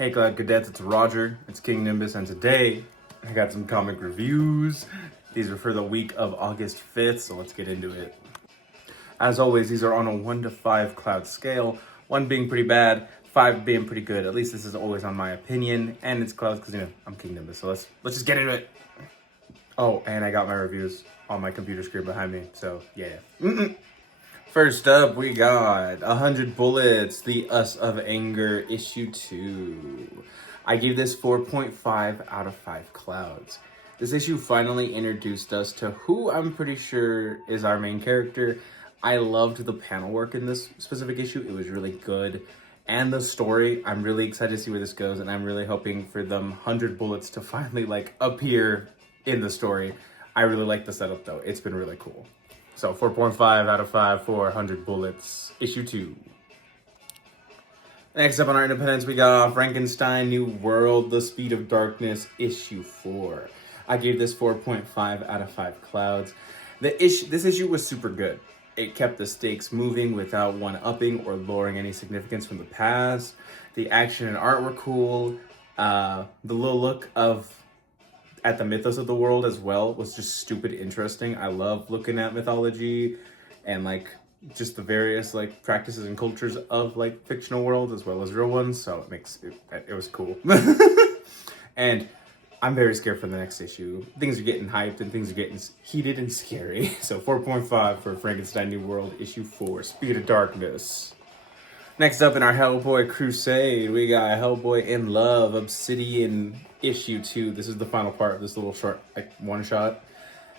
Hey Cloud Cadets, it's Roger, it's King Nimbus, and today I got some comic reviews. These are for the week of August 5th, so let's get into it. As always, these are on a 1 to 5 Cloud scale, 1 being pretty bad, 5 being pretty good. At least this is always on my opinion, and it's Clouds because, I'm King Nimbus, so let's just get into it. Oh, and I got my reviews on my computer screen behind me, so yeah. First up, we got 100 Bullets, The Us of Anger, Issue 2. I gave this 4.5 out of 5 Clouds. This issue finally introduced us to who I'm pretty sure is our main character. I loved the panel work in this specific issue. It was really good. And the story, I'm really excited to see where this goes, and I'm really hoping for them 100 Bullets to finally appear in the story. I really like the setup though. It's been really cool. So 4.5 out of 5 for 100 Bullets, issue 2. Next up on our independence, we got Frankenstein, New World, The Speed of Darkness, issue 4. I gave this 4.5 out of 5 Clouds. This issue was super good. It kept the stakes moving without one-upping or lowering any significance from the past. The action and art were cool. The little look at the mythos of the world as well was just stupid interesting. I love looking at mythology and just the various practices and cultures of fictional worlds as well as real ones, so it was cool. And I'm very scared for the next issue. Things are getting hyped and things are getting heated and scary. So 4.5 for Frankenstein New World issue 4, Speed of Darkness. Next up in our Hellboy crusade, we got Hellboy in Love, Obsidian issue 2. This is the final part of this little short one shot.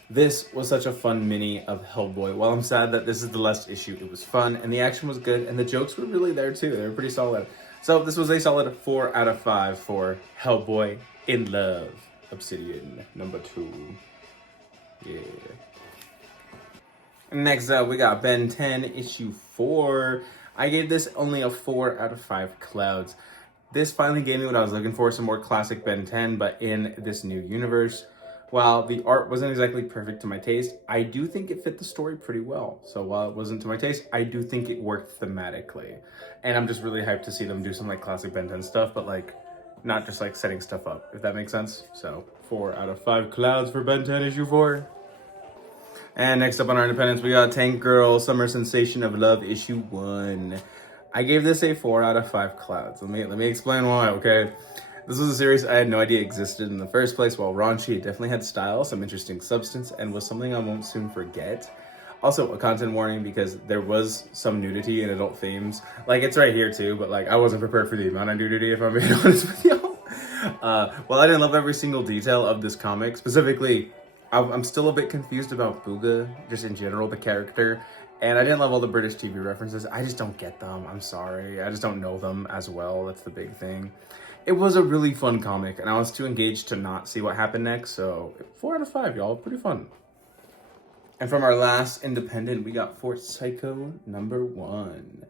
This was such a fun mini of Hellboy. While I'm sad that this is the last issue, it was fun and the action was good and the jokes were really there too. They were pretty solid. So this was a solid 4 out of 5 for Hellboy in Love, Obsidian number 2. Yeah. Next up, we got Ben 10 issue 4. I gave this only a 4 out of 5 Clouds. This finally gave me what I was looking for, some more classic Ben 10, but in this new universe. While the art wasn't exactly perfect to my taste, I do think it fit the story pretty well. So while it wasn't to my taste, I do think it worked thematically. And I'm just really hyped to see them do some classic Ben 10 stuff, but not just setting stuff up, if that makes sense. So 4 out of 5 Clouds for Ben 10 issue 4. And next up on our independence, we got Tank Girl, Summer Sensation of Love, issue 1. I gave this a 4 out of 5 Clouds. Let me explain why, okay? This was a series I had no idea existed in the first place. While raunchy, it definitely had style, some interesting substance, and was something I won't soon forget. Also, a content warning because there was some nudity in adult themes. It's right here too, but I wasn't prepared for the amount of nudity, if I'm being honest with y'all. While I didn't love every single detail of this comic, specifically, I'm still a bit confused about Booga, just in general, the character. And I didn't love all the British TV references. I just don't get them. I'm sorry. I just don't know them as well. That's the big thing. It was a really fun comic, and I was too engaged to not see what happened next. So 4 out of 5, y'all. Pretty fun. And from our last independent, we got Fort Psycho number 1.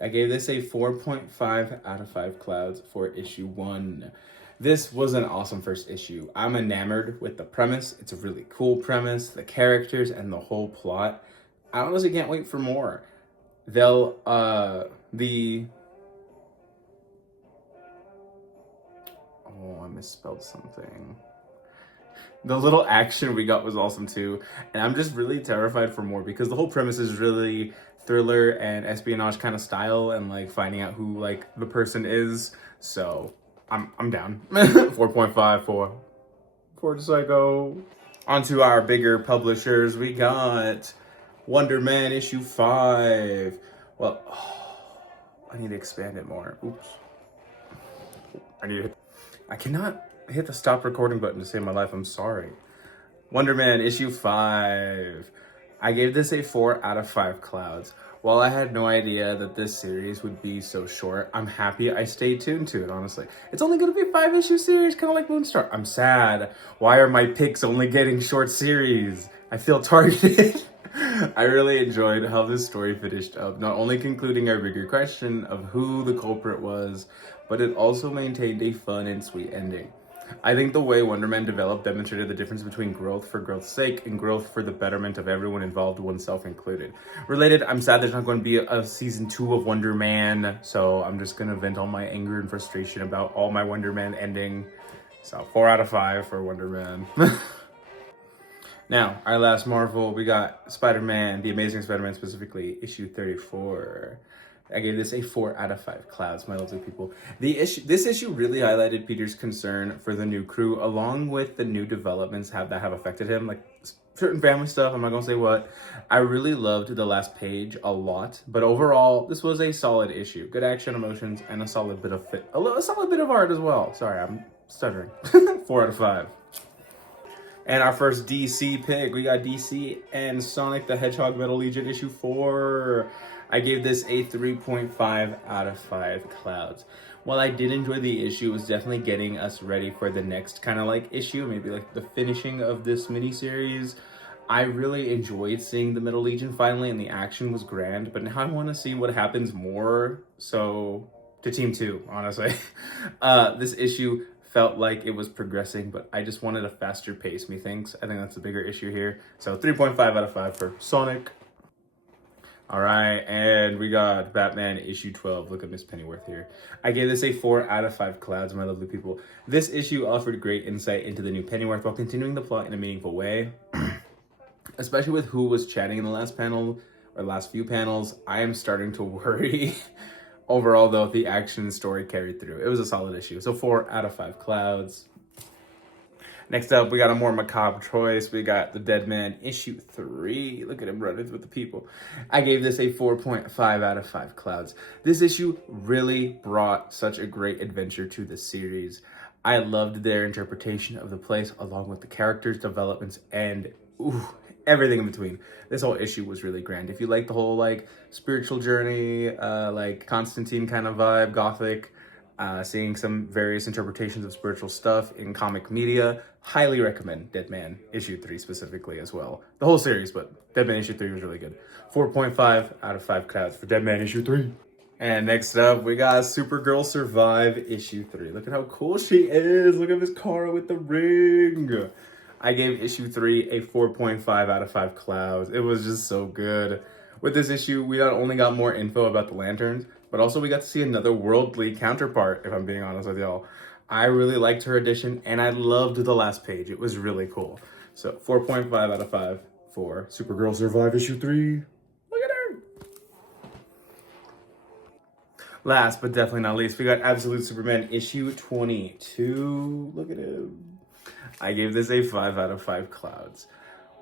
I gave this a 4.5 out of 5 Clouds for issue 1. This was an awesome first issue. I'm enamored with the premise. It's a really cool premise, the characters, and the whole plot. I honestly can't wait for more. I misspelled something. The little action we got was awesome too. And I'm just really terrified for more because the whole premise is really thriller and espionage kind of style and finding out who the person is. So I'm down. 4.5 for Fort Psycho. Onto our bigger publishers, we got Wonderman Issue 5. Well, I need to expand it more. Oops. I cannot hit the stop recording button to save my life. I'm sorry. Wonderman Issue 5. I gave this a 4 out of 5 Clouds. While I had no idea that this series would be so short, I'm happy I stayed tuned to it, honestly. It's only going to be a 5-issue series, kind of like Moonstar. I'm sad. Why are my picks only getting short series? I feel targeted. I really enjoyed how this story finished up, not only concluding our bigger question of who the culprit was, but it also maintained a fun and sweet ending. I think the way Wonderman developed demonstrated the difference between growth for growth's sake and growth for the betterment of everyone involved, oneself included. Related, I'm sad there's not going to be a season 2 of Wonderman, so I'm just going to vent all my anger and frustration about all my Wonderman ending. So 4 out of 5 for Wonderman. Now, our last Marvel, we got Spider-Man, The Amazing Spider-Man, specifically issue 34. I gave this a 4 out of 5 clouds, my lovely people. This issue really highlighted Peter's concern for the new crew, along with the new developments that have affected him, like certain family stuff. I'm not gonna say what. I really loved the last page a lot, but overall, this was a solid issue. Good action, emotions, and a solid bit of a solid bit of art as well. Sorry, I'm stuttering. 4 out of 5. And our first DC pick, we got DC and Sonic the Hedgehog Metal Legion issue 4. I gave this a 3.5 out of 5 clouds. While I did enjoy the issue, it was definitely getting us ready for the next kind of like issue, maybe like the finishing of this miniseries. I really enjoyed seeing the Metal Legion finally, and the action was grand, but now I want to see what happens more, so to Team 2, honestly. This issue felt like it was progressing, but I just wanted a faster pace, methinks. I think that's the bigger issue here. So 3.5 out of 5 for Sonic. All right, and we got Batman issue 12. Look at Miss Pennyworth here. I gave this a 4 out of 5 clouds, my lovely people. This issue offered great insight into the new Pennyworth while continuing the plot in a meaningful way. Especially with who was chatting in the last panel, or last few panels, I am starting to worry. Overall, though, the action story carried through. It was a solid issue. So 4 out of 5 clouds. Next up, we got a more macabre choice. We got The Dead Man issue 3. Look at him running with the people. I gave this a 4.5 out of 5 clouds. This issue really brought such a great adventure to the series. I loved their interpretation of the place, along with the characters, developments, and everything in between. This whole issue was really grand. If you like the whole like spiritual journey, like Constantine kind of vibe, gothic, seeing some various interpretations of spiritual stuff in comic media, highly recommend Dead Man issue 3 specifically as well. The whole series, but Dead Man issue 3 was really good. 4.5 out of 5 clouds for Dead Man issue 3. And next up, we got Supergirl Survive issue 3. Look at how cool she is. Look at Miss Kara with the ring. I gave issue 3 a 4.5 out of 5 clouds. It was just so good. With this issue, we not only got more info about the Lanterns, but also we got to see another worldly counterpart, if I'm being honest with y'all. I really liked her addition, and I loved the last page. It was really cool. So 4.5 out of 5 for Supergirl Survive issue 3. Look at her. Last but definitely not least, we got Absolute Superman issue 22. Look at him. I gave this a 5 out of 5 clouds.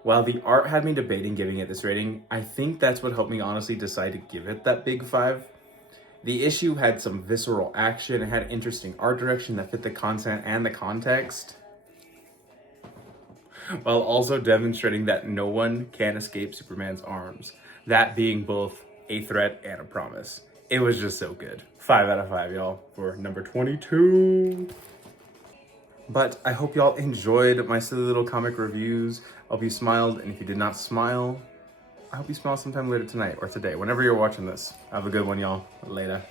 While the art had me debating giving it this rating, I think that's what helped me honestly decide to give it that big 5. The issue had some visceral action, it had interesting art direction that fit the content and the context, while also demonstrating that no one can escape Superman's arms, that being both a threat and a promise. It was just so good. 5 out of 5, y'all, for number 22. But I hope y'all enjoyed my silly little comic reviews. I hope you smiled, and if you did not smile, I hope you smile sometime later tonight or today, whenever you're watching this. Have a good one, y'all. Later.